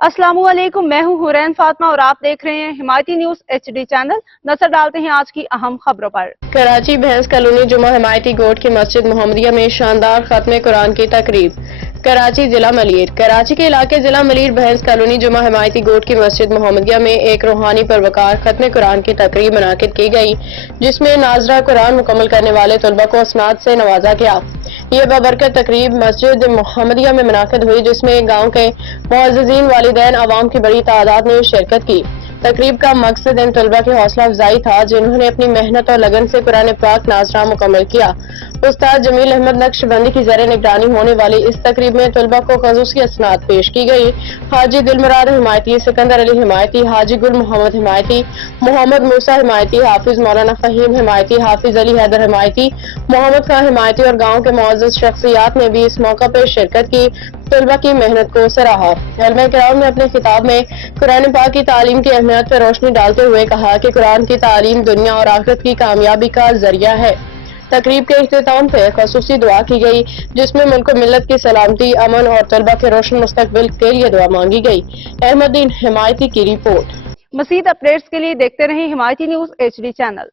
अस्सलामुअलैकुम, मैं हूं हुरैन फातिमा और आप देख रहे हैं हिमायती न्यूज HD चैनल। नजर डालते हैं आज की अहम खबरों पर। कराची भैंस कॉलोनी जुमा हिमायती गोट की मस्जिद मोहम्मदिया में शानदार खत्म कुरान की तकरीब। कराची जिला मलीर। कराची के इलाके जिला मलीर भैंस कॉलोनी जुमा हिमायती गोट की मस्जिद मोहम्मदिया में एक रूहानी परवकार खत्म कुरान की तकरीब मुनाकिद की गई, जिसमें नाजरा कुरान मुकम्मल करने वाले तलबा को असनाद से नवाजा गया। ये बबरकत तकरीब मस्जिद मोहम्मदिया में मुनाकिद हुई, जिसमें गाँव के मुअज़्ज़िज़ीन, वालिदैन, अवाम की बड़ी तादाद ने शिरकत की। तकरीब का मकसद इन तलबा की हौसला अफजाई था जिन्होंने अपनी मेहनत और लगन से कुरान पाक नाज़रा मुकम्मल किया। उस्ताद जमील अहमद नक्शबंदी की ज़र निगरानी होने वाली इस तकरीब में तलबा को ख़ुसूसी असनाद पेश की गई। हाजी दिलमुराद हिमायती, सिकंदर अली हिमायती, हाजी गुल मोहम्मद हिमायती, मोहम्मद मूसा हिमायती, हाफिज मौलाना फहीम हिमायती, हाफिज अली हैदर हिमायती, मोहम्मद खान हिमायती और गाँव के मुअज़्ज़ज़ शख्सियात ने भी इस मौका पर शिरकत की। तलबा की मेहनत को सराहा। उलमा किराम ने अपने खिताब में कुरान पाक की तालीम की अहमियत पर रोशनी डालते हुए कहा कि कुरान की तालीम दुनिया और आखिरत की कामयाबी का जरिया है। तकरीब के इख्तिताम पे खसूसी दुआ की गई, जिसमें मुल्क मिल्लत की सलामती, अमन और तलबा के रोशन मुस्तकबिल के लिए दुआ मांगी गई। अहमदीन हिमायती की रिपोर्ट। मज़ीद अपडेट्स के लिए देखते रहें हिमायती न्यूज HD चैनल।